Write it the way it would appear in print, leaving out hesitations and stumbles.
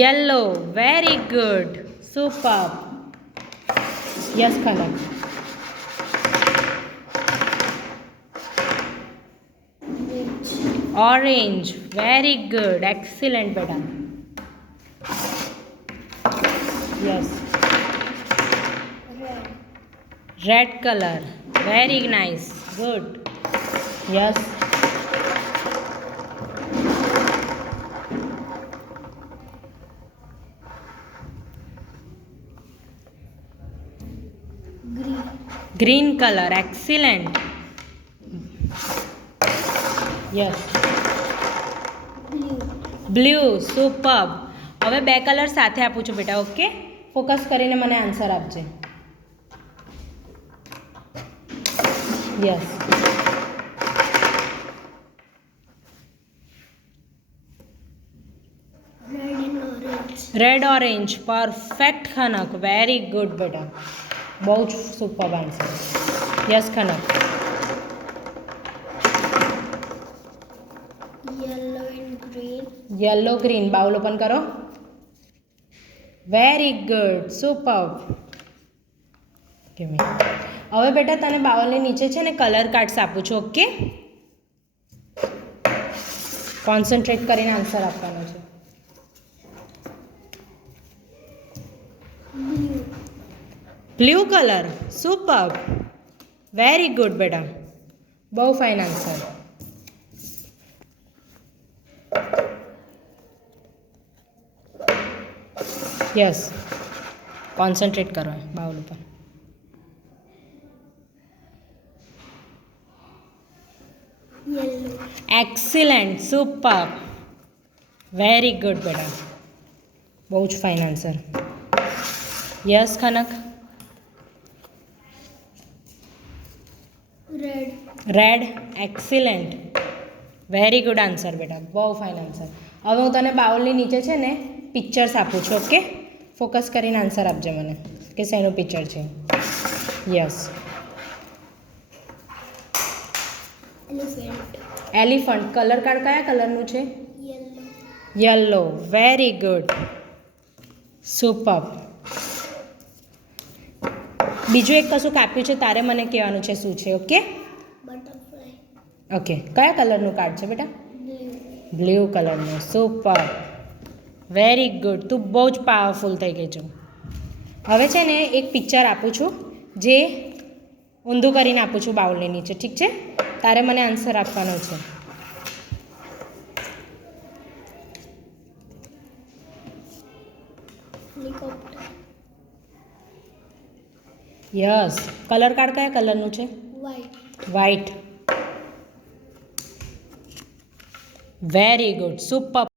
Yellow. Very good. Superb. Yes, Khaled. Orange. Very good. Excellent, beta. Yes. Red color. Very nice. Good. Yes. Green color. Excellent. Yes. Blue. Superb. હવે બે કલર સાથે આપું છું બેટા. Okay, focus કરીને મને answer આપજે. Yes. Red orange. Perfect Khanak. Very good બેટા. બહુ જ super answer. Yes Khanak. Yellow green. Bowl open કરો. Very good. સુપર. હવે બેટા તને બાઉલની નીચે છે ને કલર કાર્ડ્સ આપું છું. ઓકે, કોન્સન્ટ્રેટ કરીને આન્સર આપવાનો છે. Blue colour. Super. Very good બેટા. બહુ ફાઇન આન્સર. યસ, કોન્સન્ટ્રેટ કરો બાઉલ ઉપર. એક્સિલન્ટ. સુપર. વેરી ગુડ બેટા. બહુ જ fine answer. Yes Khanak. Red. Excellent. Very good answer બેટા. બહુ ફાઇન આન્સર. હવે હું તને બાઉલની નીચે છે ને પિક્ચર્સ આપું છું. ઓકે, ફોકસ કરીને આન્સર આપજે મને કે શેનું પિક્ચર છે. યસ. એલિફન્ટ. કલર કાર્ડ કયા કલરનું છે? યલો. Very good. સુપર. બીજું એક કશું કાપ્યું છે, તારે મને કહેવાનું છે શું છે. Okay, okay. કયા કલરનું કાર્ડ છે બેટા? બ્લુ કલરનું. સુપર. Very good. તું બહુ જ પાવરફુલ થઈ ગઈ છું. હવે છે ને એક પિક્ચર આપું છું, જે ઊંધું કરીને આપું છું બાઉલની નીચે. ઠીક છે, તારે મને આન્સર આપવાનો છે. યસ. કલર કાર્ડ કયા કલરનું છે? વ્હાઈટ. Very good. સુપર.